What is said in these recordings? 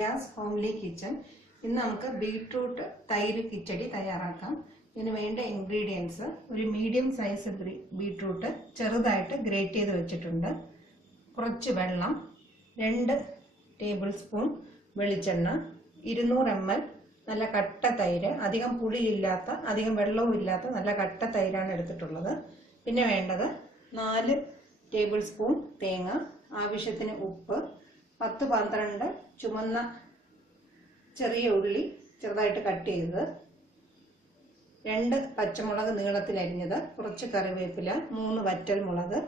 Gas homely kitchen. ഇന്ന് നമുക്ക് beetroot തൈര് കിച്ചടി തയ്യാറാക്കാം. ഇതിന് വേണ്ട ഇൻഗ്രീഡിയൻസ്: ഒരു മീഡിയം സൈസ് ബീട്രൂട്ട് ചെറുതായിട്ട് ഗ്രേറ്റ് ചെയ്ത് വെച്ചിട്ടുണ്ട്, കുറച്ച് വെള്ളം, 2 ടേബിൾ സ്പൂൺ വെളിച്ചെണ്ണ, 200 ml നല്ല കട്ട തൈര്, അധികം പുളിയില്ലാത്ത അധികം വെള്ളവും ഇല്ലാത്ത നല്ല കട്ട തൈരാണ് എടുത്തിട്ടുള്ളത്. പിന്നെ വേണ്ടത് 4 ടേബിൾ സ്പൂൺ തേങ്ങ, ആവശ്യത്തിന് ഉപ്പ്, 10-12 ചുമന്ന ചെറിയ ഉള്ളി ചെറുതായിട്ട് കട്ട് ചെയ്തത്, 2 പച്ചമുളക് നീളത്തിൽ അരിഞ്ഞത്, കുറച്ച് കറിവേപ്പില, 3 വറ്റൽമുളക്,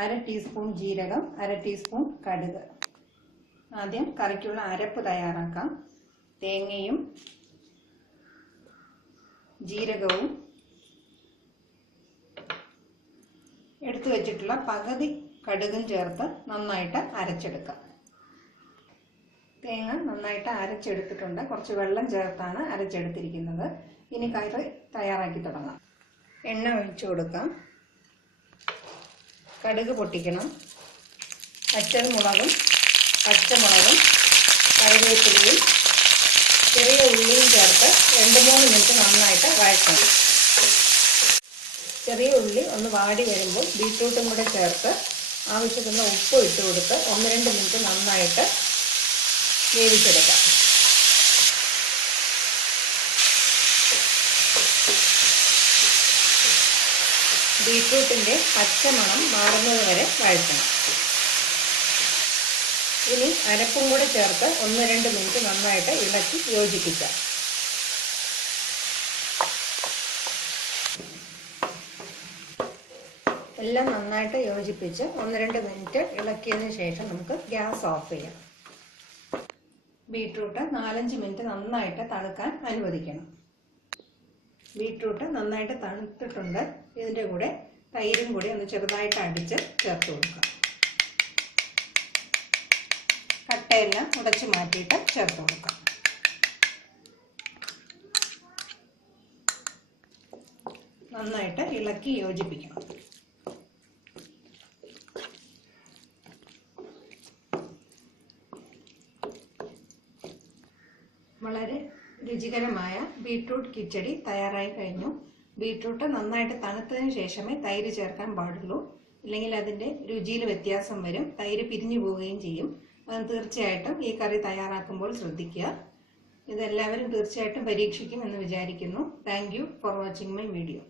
1/2 ടീസ്പൂൺ ജീരകം, 1/2 ടീസ്പൂൺ കടുക്. ആദ്യം കറിക്കുള്ള അരപ്പ് തയ്യാറാക്കാം. തേങ്ങയും ജീരകവും എടുത്തു വെച്ചിട്ടുള്ള പകുതി കടുകും ചേർത്ത് നന്നായിട്ട് അരച്ചെടുക്കാം. തേങ്ങ നന്നായിട്ട് അരച്ചെടുത്തിട്ടുണ്ട്, കുറച്ച് വെള്ളം ചേർത്താണ് അരച്ചെടുത്തിരിക്കുന്നത്. ഇനി കറി തയ്യാറാക്കി തുടങ്ങാം. എണ്ണ ഒഴിച്ചു കൊടുക്കാം. കടുക് പൊട്ടിക്കണം. വറ്റൽമുളകും പച്ചമുളകും കറിവേപ്പിലയും ചെറിയ ഉള്ളിയും ചേർത്ത് 2-3 മിനിറ്റ് നന്നായിട്ട് വഴറ്റണം. ചെറിയ ഉള്ളി ഒന്ന് വാടി വരുമ്പോൾ ബീട്രൂട്ടും കൂടെ ചേർത്ത് ആവശ്യത്തിന് ഉപ്പ് ഇട്ട് കൊടുത്ത് 1-2 മിനിറ്റ് നന്നായിട്ട് വേവിച്ചെടുക്കാം. ബീട്രൂട്ടിൻ്റെ പച്ചമണം മാറുന്നത് വരെ വഴറ്റണം. ഇനി അരപ്പും കൂടെ ചേർത്ത് 1-2 മിനിറ്റ് നന്നായിട്ട് ഇളക്കി യോജിപ്പിക്കാം. എല്ലാം നന്നായിട്ട് യോജിപ്പിച്ച് 1-2 മിനിറ്റ് ഇളക്കിയതിന് ശേഷം നമുക്ക് ഗ്യാസ് ഓഫ് ചെയ്യാം. ബീട്രൂട്ട് 4-5 മിനിറ്റ് നന്നായിട്ട് തണുക്കാൻ അനുവദിക്കണം. ബീട്രൂട്ട് നന്നായിട്ട് തണുത്തിട്ടുണ്ട്. ഇതിൻ്റെ കൂടെ തൈരും കൂടി ഒന്ന് ചെറുതായിട്ട് അടിച്ച് ചേർത്ത് കൊടുക്കാം. കട്ടയെല്ലാം ഉടച്ച് മാറ്റിയിട്ട് ചേർത്ത് കൊടുക്കാം. നന്നായിട്ട് ഇളക്കി യോജിപ്പിക്കണം. വളരെ രുചികരമായ ബീട്രൂട്ട് കിച്ചടി തയ്യാറായി കഴിഞ്ഞു. ബീട്രൂട്ട് നന്നായിട്ട് തണുത്തതിന് ശേഷമേ തൈര് ചേർക്കാൻ പാടുള്ളൂ, ഇല്ലെങ്കിൽ അതിൻ്റെ രുചിയിൽ വ്യത്യാസം വരും, തൈര് പിരിഞ്ഞു പോവുകയും ചെയ്യും. തീർച്ചയായിട്ടും ഈ കറി തയ്യാറാക്കുമ്പോൾ ശ്രദ്ധിക്കുക. ഇതെല്ലാവരും തീർച്ചയായിട്ടും പരീക്ഷിക്കും എന്ന് വിചാരിക്കുന്നു. Thank you for watching my video.